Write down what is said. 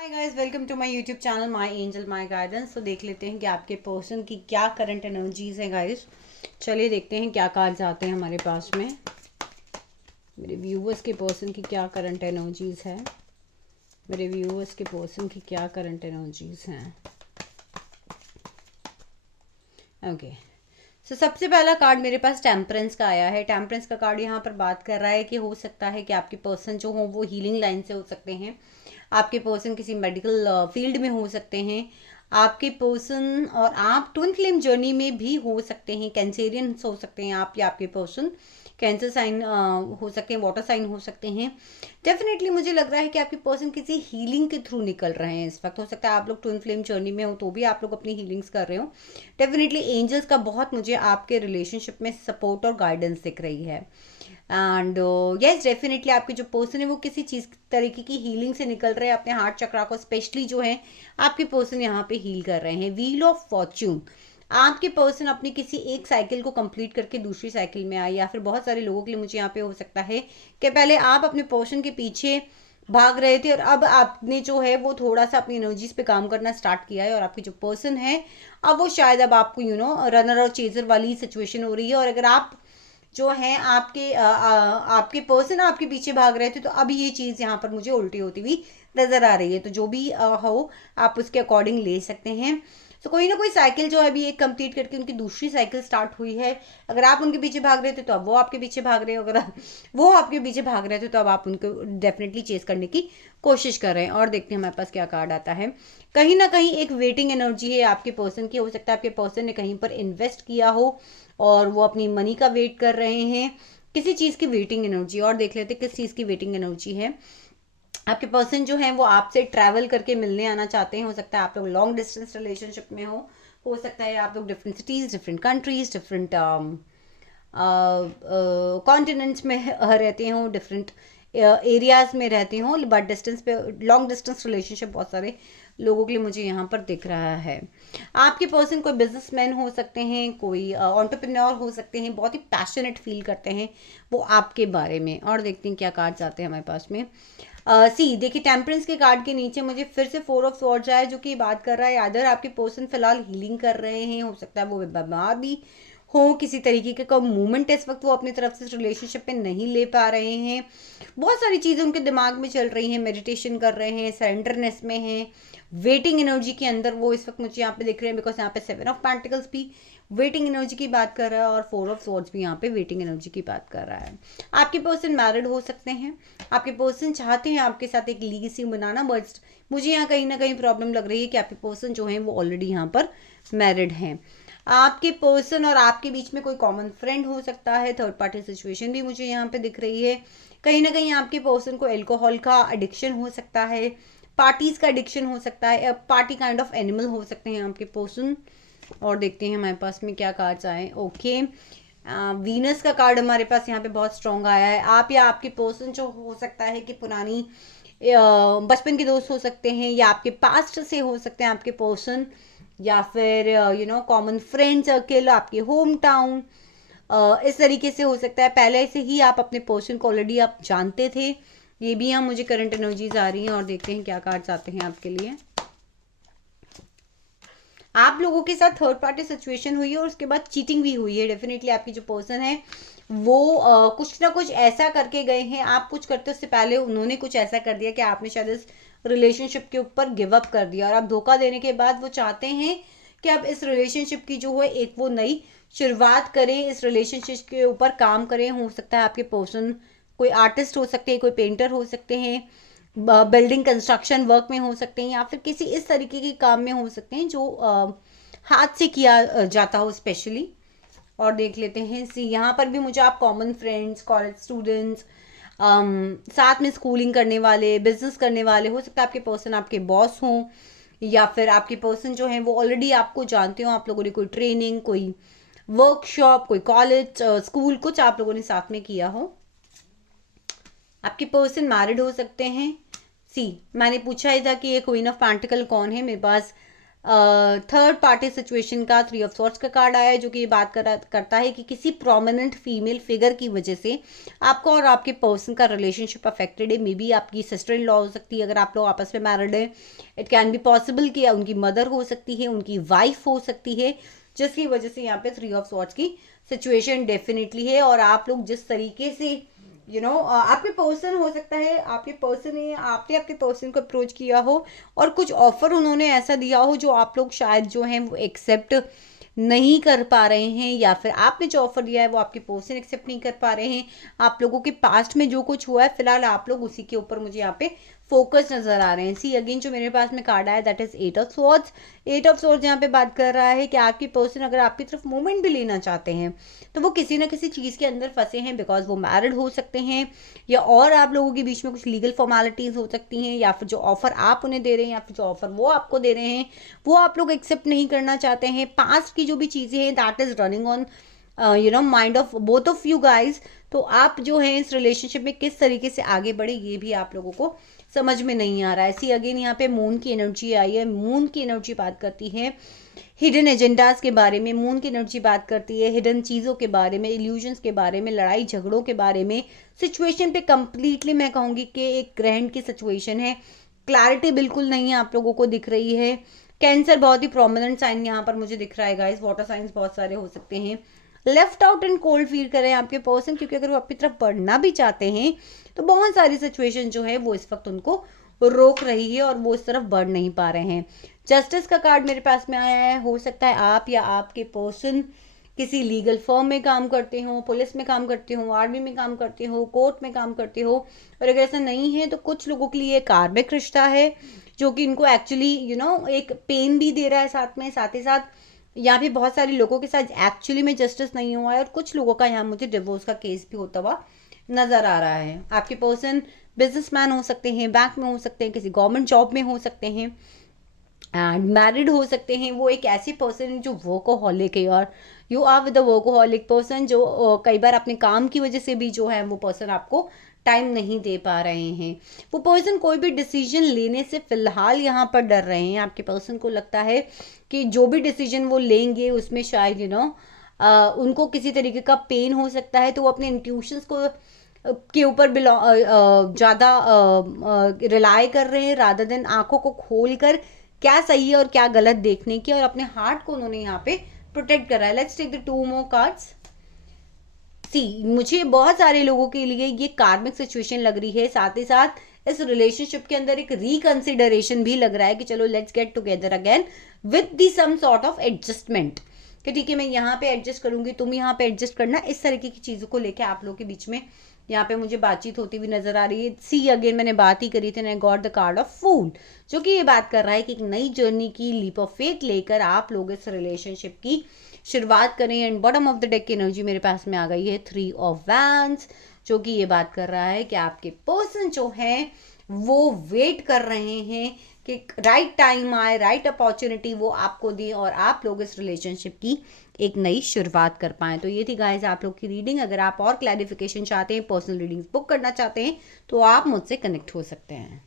Hi guys, welcome to my YouTube channel my angel my guidance. तो देख लेते हैं कि आपके पर्सन की क्या करंट एनर्जीज हैं गाइस। चलिए देखते हैं क्या कार्ड्स आते हैं हमारे पास में। मेरे व्यूवर्स के पर्सन की क्या करंट एनर्जीज है। मेरे व्यूवर्स के पर्सन की क्या करंट एनर्जीज हैं। ओके, सो सबसे पहला कार्ड मेरे पास टेम्परेंस का आया है। टेम्परेंस का कार्ड यहाँ पर बात कर रहा है कि हो सकता है कि आपके पर्सन जो हो वो हीलिंग लाइन से हो सकते हैं। आपके पर्सन किसी मेडिकल फील्ड में हो सकते हैं। आपके पर्सन और आप ट्विन फ्लेम जर्नी में भी हो सकते हैं। कैंसेरियन हो सकते हैं आप, या आपके पर्सन कैंसर साइन हो सकते हैं, वाटर साइन हो सकते हैं। डेफिनेटली मुझे लग रहा है कि आपके पर्सन किसी हीलिंग के थ्रू निकल रहे हैं इस वक्त। हो सकता है आप लोग ट्विन फ्लेम जर्नी में हो तो भी आप लोग अपनी हीलिंग्स कर रहे हो। डेफिनेटली एंजल्स का बहुत मुझे आपके रिलेशनशिप में सपोर्ट और गाइडेंस दिख रही है। एंड यस, डेफिनेटली आपके जो पर्सन है वो किसी चीज़ तरीके की हीलिंग से निकल रहे हैं। अपने हार्ट चक्रा को स्पेशली जो है आपके पर्सन यहाँ पे हील कर रहे हैं। व्हील ऑफ फॉर्च्यून, आपके पर्सन अपनी किसी एक साइकिल को कंप्लीट करके दूसरी साइकिल में आए, या फिर बहुत सारे लोगों के लिए मुझे यहाँ पे हो सकता है कि पहले आप अपने पर्सन के पीछे भाग रहे थे और अब आपने जो है वो थोड़ा सा अपनी एनर्जीज पे काम करना स्टार्ट किया है, और आपकी जो पर्सन है अब वो शायद अब आपको रनर और चेजर वाली सिचुएशन हो रही है। और अगर आप जो है आपके पर्सन आपके पीछे भाग रहे थे तो अब ये चीज़ यहाँ पर मुझे उल्टी होती हुई नजर आ रही है। तो जो भी हो आप उसके अकॉर्डिंग ले सकते हैं। तो कोई ना कोई साइकिल जो अभी एक कंप्लीट करके उनकी दूसरी साइकिल स्टार्ट हुई है। अगर आप उनके पीछे भाग रहे थे तो अब वो आपके पीछे भाग रहे हो, अगर वो आपके पीछे भाग रहे थे तो अब आप उनको डेफिनेटली चेस करने की कोशिश कर रहे हैं। और देखते हैं हमारे पास क्या कार्ड आता है। कहीं ना कहीं एक वेटिंग एनर्जी है आपके पर्सन की। हो सकता है आपके पर्सन ने कहीं पर इन्वेस्ट किया हो और वो अपनी मनी का वेट कर रहे हैं, किसी चीज़ की वेटिंग एनर्जी। और देख लेते हैं किस चीज़ की वेटिंग एनर्जी है। आपके पर्सन जो है वो आपसे ट्रैवल करके मिलने आना चाहते हैं। हो सकता है आप लोग लॉन्ग डिस्टेंस रिलेशनशिप में हो सकता है आप लोग different cities, different countries, different continents में रहते हों, डिफरेंट एरियाज में रहते हों, बट डिस्टेंस पे लॉन्ग डिस्टेंस रिलेशनशिप बहुत सारे लोगों के लिए मुझे यहाँ पर दिख रहा है। आपके पर्सन कोई बिजनेसमैन हो सकते हैं, कोई एंटरप्रेन्योर हो सकते हैं, बहुत ही पैशनेट फील करते हैं वो आपके बारे में। और देखते हैं क्या कार्ड्स आते हैं हमारे पास में। सी देखिए, टेम्परेंस के कार्ड के नीचे मुझे फिर से 4 ऑफ स्वॉर्ड्स आया, जो कि बात कर रहा है अदर आपके पर्सन फिलहाल हीलिंग कर रहे हैं। हो सकता है वो बीमार भी हो, किसी तरीके का मूवमेंट इस वक्त वो अपनी तरफ से रिलेशनशिप पे नहीं ले पा रहे हैं। बहुत सारी चीज़ें उनके दिमाग में चल रही हैं, मेडिटेशन कर रहे हैं, सरेंडरनेस में हैं, वेटिंग एनर्जी के अंदर वो इस वक्त मुझे यहाँ पे दिख रहे हैं। बिकॉज यहाँ पे 7 ऑफ पेंटिकल्स भी वेटिंग एनर्जी की बात कर रहा है और 4 ऑफ स्वॉर्ड्स भी यहाँ पे वेटिंग एनर्जी की बात कर रहा है। आपके पर्सन मैरिड हो सकते हैं। आपके पर्सन चाहते हैं आपके साथ एक लीगेसी बनाना, बट मुझे यहाँ कहीं ना कहीं प्रॉब्लम लग रही है कि आपके पर्सन जो है वो ऑलरेडी यहाँ पर मैरिड हैं। आपके पर्सन और आपके बीच में कोई कॉमन फ्रेंड हो सकता है। थर्ड पार्टी सिचुएशन भी मुझे यहाँ पे दिख रही है। कहीं ना कहीं आपके पर्सन को एल्कोहल का एडिक्शन हो सकता है, पार्टीज का एडिक्शन हो सकता है, पार्टी काइंड ऑफ एनिमल हो सकते हैं आपके पर्सन। और देखते हैं हमारे पास में क्या कार्ड्स आए। ओके, वीनस का कार्ड हमारे पास यहाँ पे बहुत स्ट्रॉन्ग आया है। आप या आपके पर्सन जो हो सकता है कि पुरानी बचपन के दोस्त हो सकते हैं, या आपके पास्ट से हो सकते हैं आपके पर्सन, या फिर कॉमन फ्रेंड सर्किल, आपके होम टाउन, इस तरीके से हो सकता है। पहले से ही आप अपने पर्सन को ऑलरेडी आप जानते थे। ये भी यहाँ मुझे करंट एनर्जीज आ रही हैं। और देखते हैं क्या कार्ड्स आते हैं आपके लिए। आप लोगों के साथ थर्ड पार्टी सिचुएशन हुई है और उसके बाद चीटिंग भी हुई है। डेफिनेटली आपकी जो पर्सन है वो कुछ ना कुछ ऐसा करके गए हैं। आप कुछ करते उससे पहले उन्होंने कुछ ऐसा कर दिया कि आपने शायद इस रिलेशनशिप के ऊपर गिव अप कर दिया, और आप धोखा देने के बाद वो चाहते हैं कि आप इस रिलेशनशिप की जो है एक वो नई शुरुआत करें, इस रिलेशनशिप के ऊपर काम करें। हो सकता है आपके पर्सन कोई आर्टिस्ट हो सकते हैं, कोई पेंटर हो सकते हैं, बिल्डिंग कंस्ट्रक्शन वर्क में हो सकते हैं, या फिर किसी इस तरीके के काम में हो सकते हैं जो हाथ से किया जाता हो स्पेशली। और देख लेते हैं सी, यहाँ पर भी मुझे आप कॉमन फ्रेंड्स, कॉलेज स्टूडेंट्स, साथ में स्कूलिंग करने वाले, बिजनेस करने वाले, हो सकता है आपके पर्सन आपके बॉस हों, या फिर आपके पर्सन जो हैं वो ऑलरेडी आपको जानते हो। आप लोगों ने कोई ट्रेनिंग, कोई वर्कशॉप, कोई कॉलेज, स्कूल कुछ आप लोगों ने साथ में किया हो। आपके पर्सन मैरिड हो सकते हैं। सी, मैंने पूछा ही था कि ये क्वीन ऑफ पेंटिकल कौन है। मेरे पास थर्ड पार्टी सिचुएशन का 3 ऑफ सॉर्ड्स का कार्ड आया है, जो कि ये बात करता है कि किसी प्रोमिनेंट फीमेल फिगर की वजह से आपको और आपके पर्सन का रिलेशनशिप अफेक्टेड है। मे बी आपकी सिस्टर इन लॉ हो सकती है अगर आप लोग आपस में मैरिड है। इट कैन बी पॉसिबल कि उनकी मदर हो सकती है, उनकी वाइफ हो सकती है, जिसकी वजह से यहाँ पे 3 ऑफ सॉर्ड्स की सिचुएशन डेफिनेटली है। और आप लोग जिस तरीके से आपके पर्सन हो सकता है, आपके पर्सन ने आपने अपने पर्सन को अप्रोच किया हो और कुछ ऑफर उन्होंने ऐसा दिया हो जो आप लोग शायद जो है वो एक्सेप्ट नहीं कर पा रहे हैं, या फिर आपने जो ऑफर दिया है वो आपके पर्सन एक्सेप्ट नहीं कर पा रहे हैं। आप लोगों के पास्ट में जो कुछ हुआ है फिलहाल आप लोग उसी के ऊपर मुझे यहाँ पे फोकस नजर आ रहे हैं। सी अगेन जो मेरे पास में कार्ड आया that is 8 of swords. 8 of swords यहाँ पे बात कर रहा है कि आपकी पर्सन अगर आपकी तरफ मूवमेंट भी लेना चाहते हैं तो वो किसी ना किसी चीज़ के अंदर फंसे हैं, बिकॉज वो मैरिड हो सकते हैं, या और आप लोगों के बीच में कुछ लीगल फॉर्मेलिटीज हो सकती हैं, या फिर जो ऑफर आप उन्हें दे रहे हैं या फिर जो ऑफर वो आपको दे रहे हैं वो आप लोग एक्सेप्ट नहीं करना चाहते हैं। पास्ट की जो भी चीज़ें हैं that is running on mind of both of you guys. तो आप जो है इस रिलेशनशिप में किस तरीके से आगे बढ़े ये भी आप लोगों को समझ में नहीं आ रहा है। सी अगेन यहाँ पे मून की एनर्जी आई है। मून की एनर्जी बात करती है हिडन एजेंडाज के बारे में, मून की एनर्जी बात करती है हिडन चीज़ों के बारे में, इल्यूजन्स के बारे में, लड़ाई झगड़ों के बारे में। सिचुएशन पे कंप्लीटली मैं कहूँगी कि एक ग्रहण की सिचुएशन है। क्लैरिटी बिल्कुल नहीं है आप लोगों को दिख रही है। कैंसर बहुत ही प्रोमिनेंट साइन यहाँ पर मुझे दिख रहा है गाइस। वाटर साइंस बहुत सारे हो सकते हैं। Left out and cold feel करें आपके पर्सन, क्योंकि अगर वो आपकी तरफ बढ़ना भी चाहते हैं तो बहुत सारी सिचुएशन जो है वो इस वक्त उनको रोक रही है और वो इस तरफ बढ़ नहीं पा रहे हैं। जस्टिस का कार्ड मेरे पास में आया है। हो सकता है आप या आपके पर्सन किसी लीगल फर्म में काम करते हो, पुलिस में काम करते हो, आर्मी में काम करते हो, कोर्ट में काम करते हो। और अगर ऐसा नहीं है तो कुछ लोगों के लिए कार्मिक रिश्ता है जो कि इनको एक्चुअली एक पेन भी दे रहा है साथ ही साथ यहाँ पे बहुत सारे लोगों के साथ एक्चुअली में जस्टिस नहीं हुआ है, और कुछ लोगों का यहाँ मुझे डिवोर्स का केस भी होता हुआ नजर आ रहा है। आपके पर्सन बिजनेसमैन हो सकते हैं, बैंक में हो सकते हैं, किसी गवर्नमेंट जॉब में हो सकते हैं, एंड मैरिड हो सकते हैं। वो एक ऐसी पर्सन जो वर्कोहॉलिक है, और you are with the workaholic person जो कई बार अपने काम की वजह से भी जो है वो पर्सन आपको टाइम नहीं दे पा रहे हैं। वो पर्सन कोई भी डिसीजन लेने से फिलहाल यहाँ पर डर रहे हैं। आपके पर्सन को लगता है कि जो भी डिसीजन वो लेंगे उसमें शायद उनको किसी तरीके का पेन हो सकता है, तो वो अपने इंट्यूशंस को के ऊपर ज़्यादा रिलाई कर रहे हैं रादर देन आंखों को खोल कर क्या सही है और क्या गलत देखने की, और अपने हार्ट को उन्होंने यहाँ पे प्रोटेक्ट करा है। Let's take the 2 more cards. See मुझे बहुत सारे लोगों के लिए ये कार्मिक सिचुएशन लग रही है, साथ ही साथ इस रिलेशनशिप के अंदर एक रिकंसिडरेशन भी लग रहा है कि चलो let's get together again with the some sort of adjustment, कि ठीक है मैं यहाँ पे एडजस्ट करूंगी, तुम यहाँ पे एडजस्ट करना। इस तरीके की चीज़ों को लेकर आप लोगों के बीच में यहाँ पे मुझे बातचीत होती हुई नजर आ रही है। सी अगेन मैंने बात ही करी थी, गॉट द कार्ड ऑफ फूल, जो कि ये बात कर रहा है कि एक नई जर्नी की लीप ऑफ फेथ लेकर आप लोग इस रिलेशनशिप की शुरुआत करें। And bottom of the deck की एनर्जी मेरे पास में आ गई है 3 ऑफ वैंड्स, जो कि ये बात कर रहा है कि आपके पर्सन जो है वो वेट कर रहे हैं कि राइट टाइम आए, राइट अपॉर्चुनिटी वो आपको दे और आप लोग इस रिलेशनशिप की एक नई शुरुआत कर पाएं। तो ये थी गाइस आप लोग की रीडिंग। अगर आप और क्लैरिफिकेशन चाहते हैं, पर्सनल रीडिंग्स बुक करना चाहते हैं तो आप मुझसे कनेक्ट हो सकते हैं।